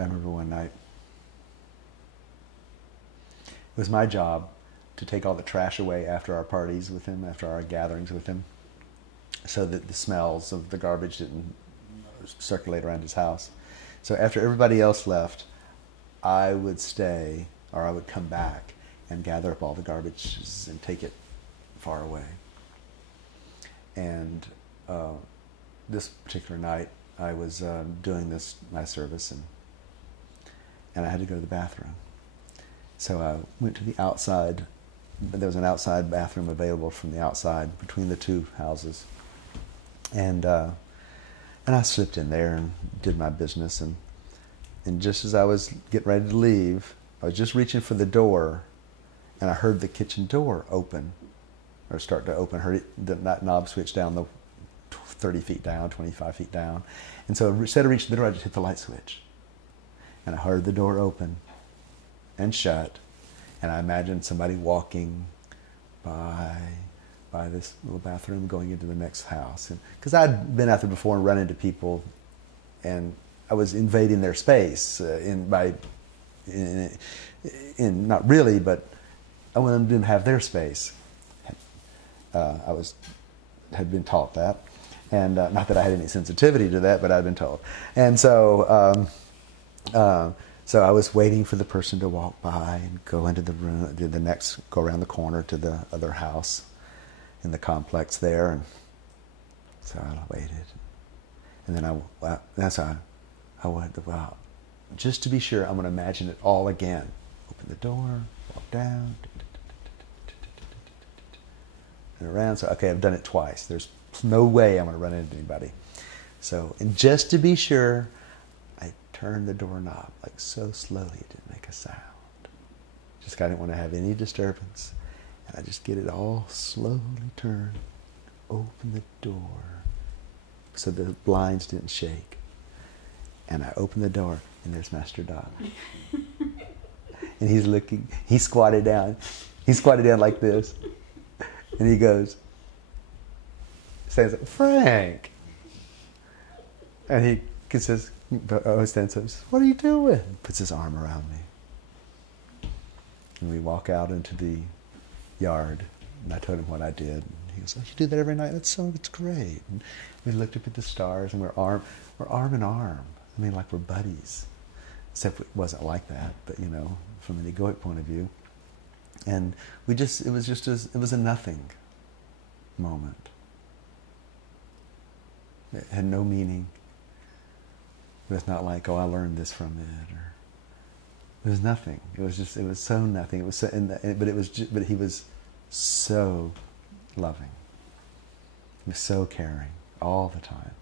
I remember one night, it was my job to take all the trash away after our parties with him, after our gatherings with him, so that the smells of the garbage didn't circulate around his house. So after everybody else left, I would stay, or I would come back and gather up all the garbage and take it far away. And this particular night, I was doing my service, and I had to go to the bathroom. So I went to the outside. There was an outside bathroom available from the outside between the two houses, and I slipped in there and did my business. And just as I was getting ready to leave, I was just reaching for the door, and I heard the kitchen door open, or start to open. Heard that knob switch down the 30 feet down, 25 feet down. And so instead of reaching the door, I just hit the light switch. And I heard the door open and shut. And I imagined somebody walking by this little bathroom going into the next house. Because I'd been out there before and run into people, and I was invading their space not really, but I wanted them to have their space. Had been taught that. And not that I had any sensitivity to that, but I'd been told. And so so I was waiting for the person to walk by and go into the room, go around the corner to the other house in the complex there. And so I waited. And then I went, well, just to be sure, I'm going to imagine it all again. Open the door, walk down, and around. So, okay, I've done it twice. There's no way I'm going to run into anybody. So, and just to be sure, I turned the doorknob like so slowly it didn't make a sound. Just I didn't want to have any disturbance. And I just get it all slowly turned, open the door so the blinds didn't shake. And I opened the door, and there's Master Doc. And he's looking, he squatted down like this. And he goes, says, Frank. And he says, says, what are you doing? Puts his arm around me. And we walk out into the yard. And I told him what I did. And he goes, oh, you do that every night? It's great. And we looked up at the stars, and we're arm in arm. I mean, like we're buddies. Except it wasn't like that, but from an egoic point of view. And it was a nothing moment. It had no meaning. It was not like, oh, I learned this from it, or it was nothing. It was so nothing. It was so, but he was so loving. He was so caring all the time.